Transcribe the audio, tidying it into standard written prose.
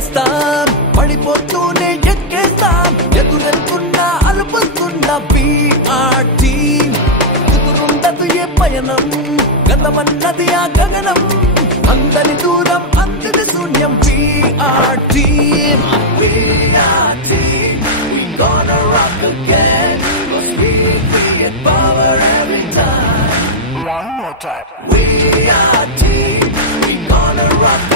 చేస్తాం, పడిపోతూనే ఎక్కేస్తాం, ఎదురెళ్తున్నా అలుపుతున్నా VR team. కుదురుండదు ఏ పయనం, గతమన్నది ఆ గగనం, అందని దూరం అందని శూన్యం. VR team, VR team, we gonna rock again, 'cause we create power every time. One more time. VR team, we gonna rock